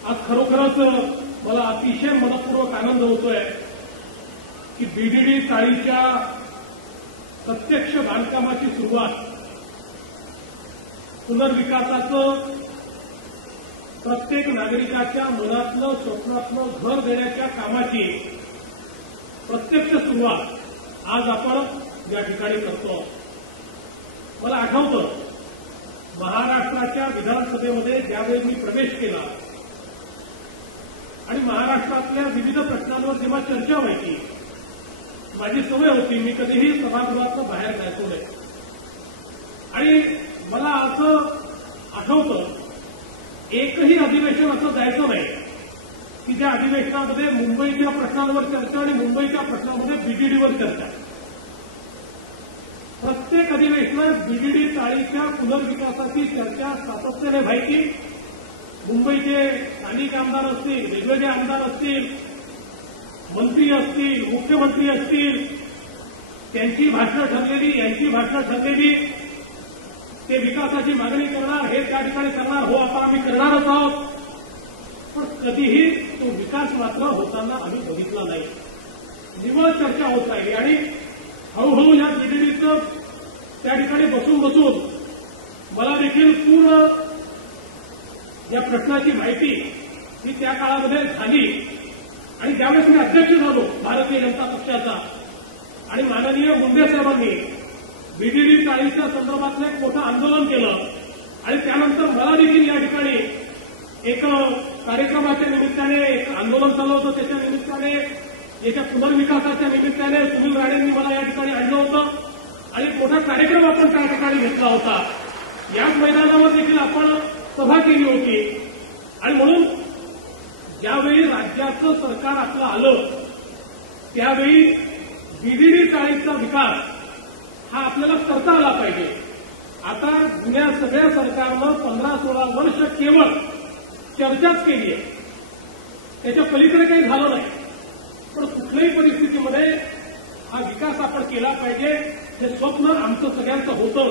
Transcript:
आज खरोखरच मला अतिशय मनपूर्वक आनंद होतोय की बीडीडी चाळीच्या प्रत्यक्ष बांधकामाची सुरुवात, पुनर्विकासाचं प्रत्येक नागरिकाच्या मनातलं स्वप्नातलं घर देण्याच्या कामाची प्रत्यक्ष सुरुवात आज आपण या ठिकाणी करतो. मला आठवतं महाराष्ट्राच्या विधानसभेमध्ये ज्यावेळी मी प्रवेश केला आणि महाराष्ट्रातल्या विविध प्रश्नांवर जेव्हा चर्चा व्हायची, माझी सवय होती मी कधीही सभागृहातून बाहेर जायचो नाही. आणि मला असं आठवतं एकही अधिवेशन असं जायचं नाही की ज्या अधिवेशनामध्ये मुंबईच्या प्रश्नांवर चर्चा आणि मुंबईच्या प्रश्नांमध्ये बीडीडीवर चर्चा. प्रत्येक अधिवेशनात बीडीडी चाळीच्या पुनर्विकासाची चर्चा सातत्याने व्हायची. मुंबईचे स्थानिक आमदार असतील, वेगवेगळे आमदार असतील, मंत्री असतील, मुख्यमंत्री असतील, त्यांची भाषणं ठरलेली, यांची भाषणं ठरलेली. ते विकासाची मागणी करणार, हे त्या ठिकाणी करणार, हो आता आम्ही करणारच आहोत. पण कधीही तो विकास मात्र होताना आम्ही बघितला नाही. निव्वळ चर्चा होत राहिली आणि हळूहळू या बीडीडीचं त्या ठिकाणी बसून मला देखील पूर्ण या प्रश्नाची माहिती ही त्या काळामध्ये झाली. आणि ज्यावेळेस मी अध्यक्ष झालो भारतीय जनता पक्षाचा आणि माननीय मुंडे साहेबांनी बीडीडी चाळीच्या संदर्भातलं एक मोठं आंदोलन केलं आणि त्यानंतर मला देखील या ठिकाणी एक कार्यक्रमाच्या निमित्ताने एक आंदोलन चालू होतं. त्याच्या निमित्ताने याच्या पुनर्विकासाच्या निमित्ताने सुनील राणेंनी मला या ठिकाणी आणलं होतं आणि मोठा कार्यक्रम आपण त्या ठिकाणी घेतला होता. याच मैदानावर देखील आपण सभा केली होती. आणि म्हणून ज्यावेळी राज्याचं सरकार आपलं आलं त्यावेळी बीडीडी चाळीचा विकास हा आपल्याला करता आला पाहिजे. आता जुन्या सगळ्या सरकारनं 15-16 वर्ष केवळ चर्चाच केली आहे, त्याच्या पलीकडे काही झालं नाही. पण कुठल्याही परिस्थितीमध्ये हा विकास आपण केला पाहिजे हे स्वप्न आमचं सगळ्यांचं होतं.